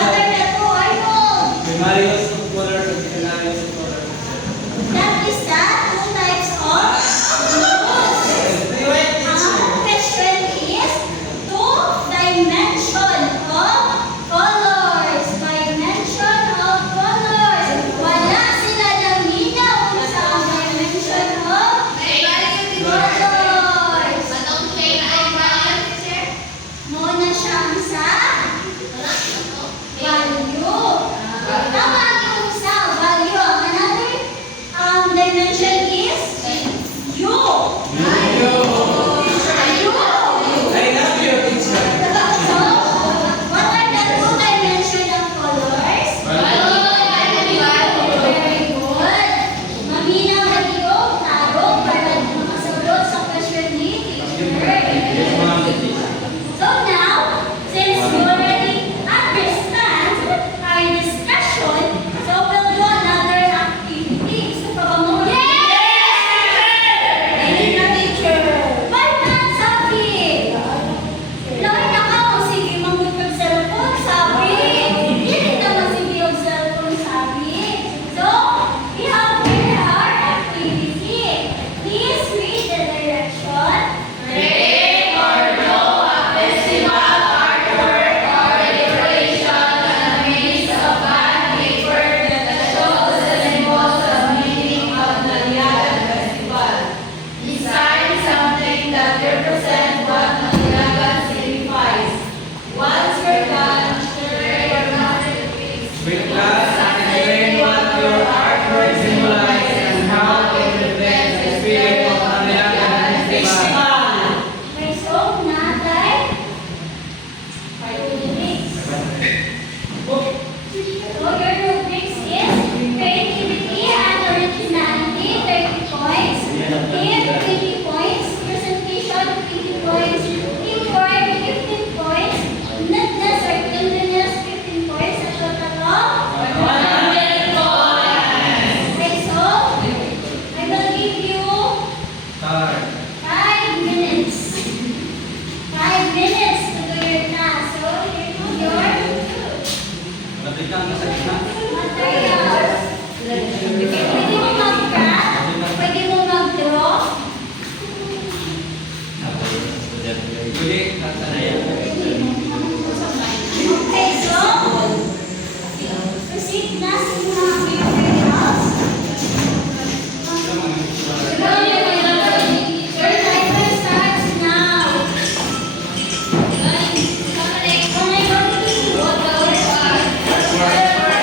What are the two Arnold? Primarios of color and secundarios of color. That is the two types of rules. Ang question is two dimension of colors. Dimension of colors. Wala sila naminaw sa dimension of colors. Muna siyang sa value. Tama yung sa value. Another dimension is U. So, what are the two dimension of colors? Very good. Maminaw na iyong taro para makasagot sa question ni teacher. So now, since you already understand our discussion, so we'll do another activity. Gusto pa ba mo? Hindi na, teacher. Why not, sabi? Lord, nakaw, sige, manggutag cellphone, sabi. Hindi naman sige yung cellphone, sabi. So, we have here our activity. Please read the direction. With class, explain what your artwork symbolizes and how it reflects the spirit of Manilagan Festival. May song natin. Rubrics. So your rubrics is creativity and originality, 30 points. Team, 20 points. Presentation, 20 points. Teamwork, 15 points. Neatness or cleanliness, 15 points. Sa total of 100 points. Okay, so I will give you Start. 5 minutes. 5 minutes to do your task. So, here is your Lapit lang sa gitna. materials. Pwede mo mag-craft, pwede mo mag-draw. Pwede, tatanayan. Okay, so, proceed na sa mga materials. Your timer starts now. When I go to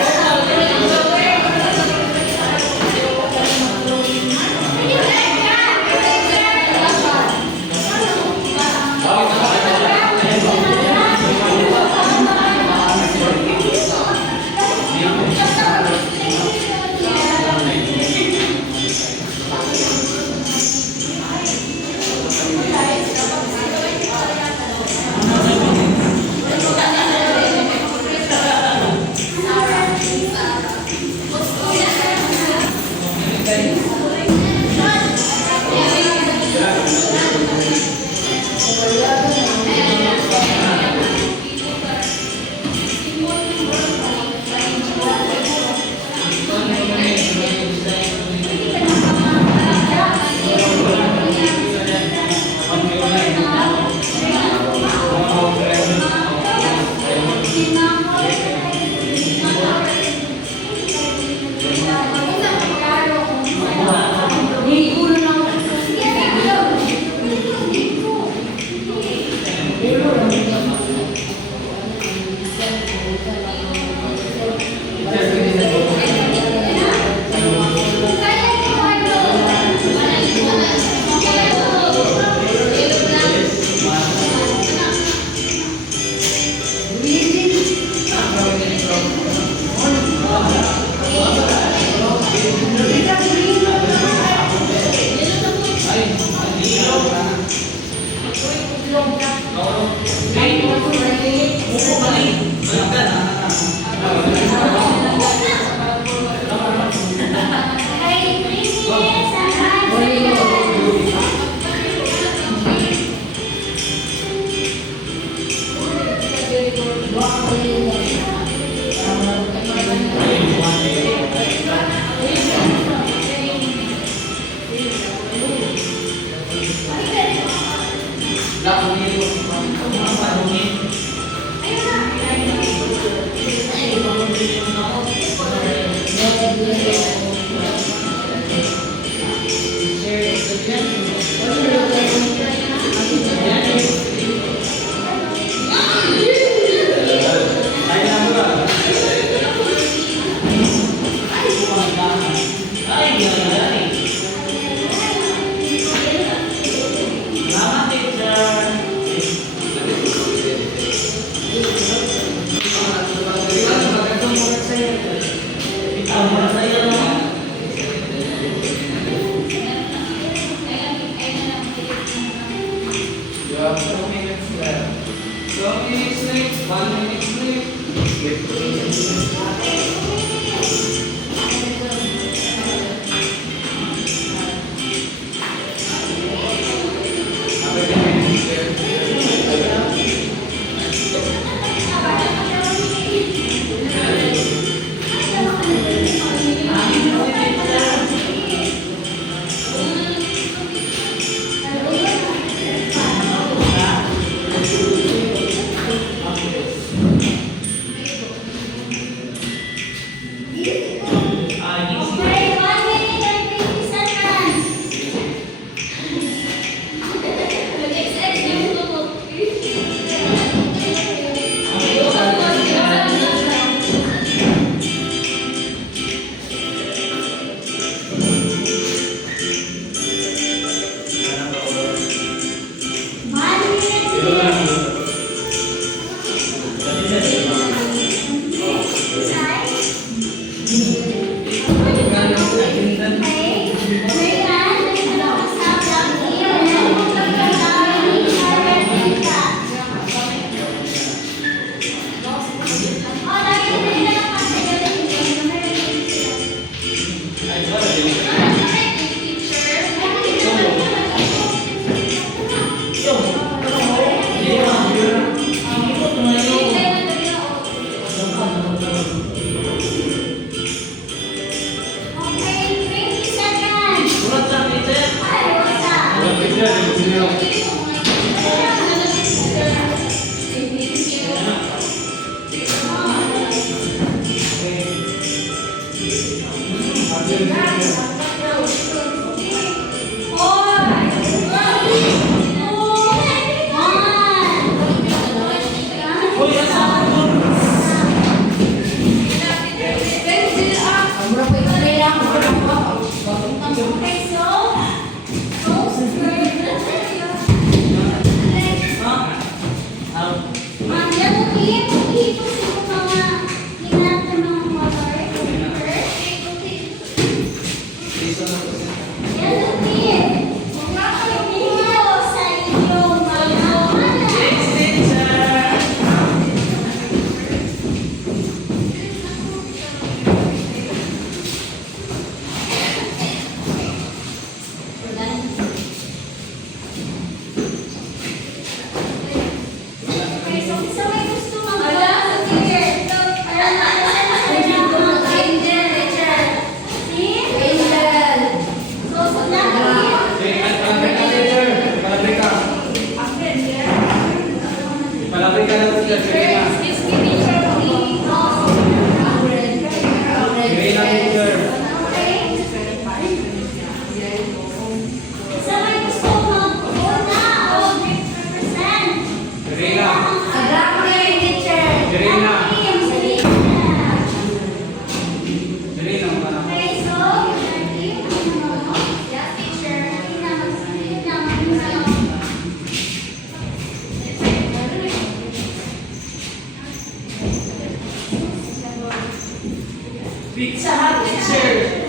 Pizza Hut, teacher.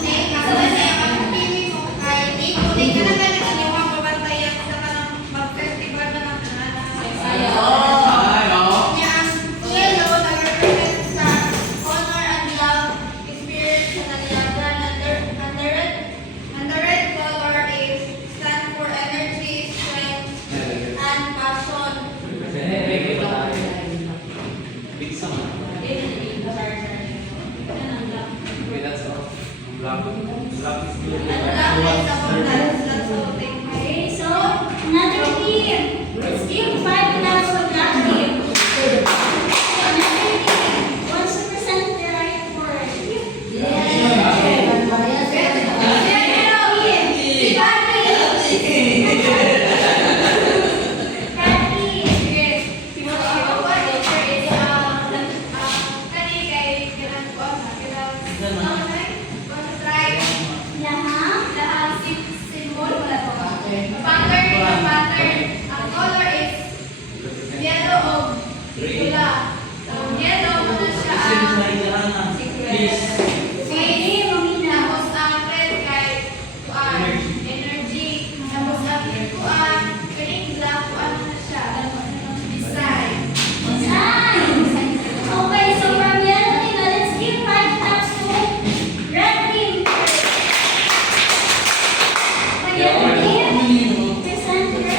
Okay, kaso kasi ang pili mo kay Nico, ka na ganit ang iyong mabantayan sa kanang mag-festival na ng Ay, oh. Yang yellow nag-represent sa honor and love, experience sa naliyagan, and the red color is stand for energy, strength, and passion. Pizza man. Okay, that's all. Black is good. And love is abundance, that's all. Thank you. Okay, so another team. Let's give 5 claps for that team. Another team wants to present their report. Peace. Okay, so from yellow team, let's give 5 claps to red team. For yellow team, present your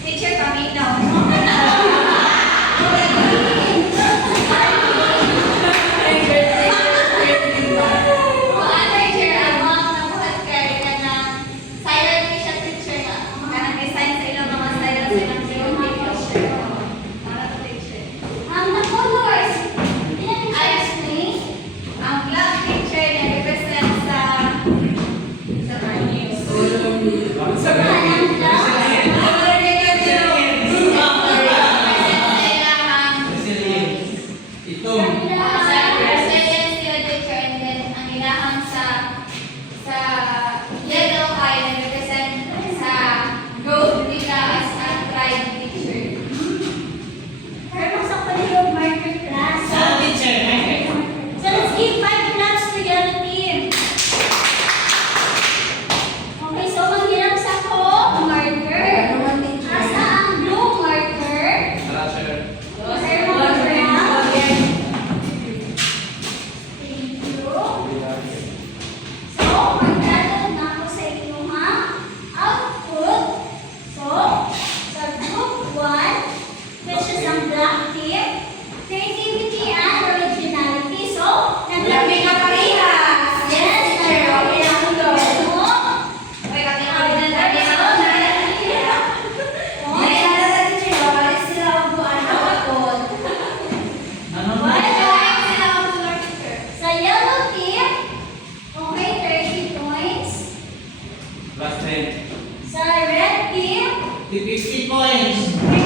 Teacher kami daw. The colors. Can I explain? Ito. So let's give 5 claps to yellow team. Okay, so manghirap sa ko, marker. Asa ang blue marker? Tara, sir. Sir, marker na. Thank you. So, magdadal na ako sa inyong output. So, sa group 1, which is ang black team, creativity and originality. So, Grabe ka parehas. Yes, Teacher, okay lang ito. Okay, kami ang originality. So, Ay, nalala teacher, mabalis sila ang buwan na kapon. Ano? Ay, sila ang buwan, teacher. sa yellow team, okay, 30 points. Plus 10. Sa red team, 50 points. 30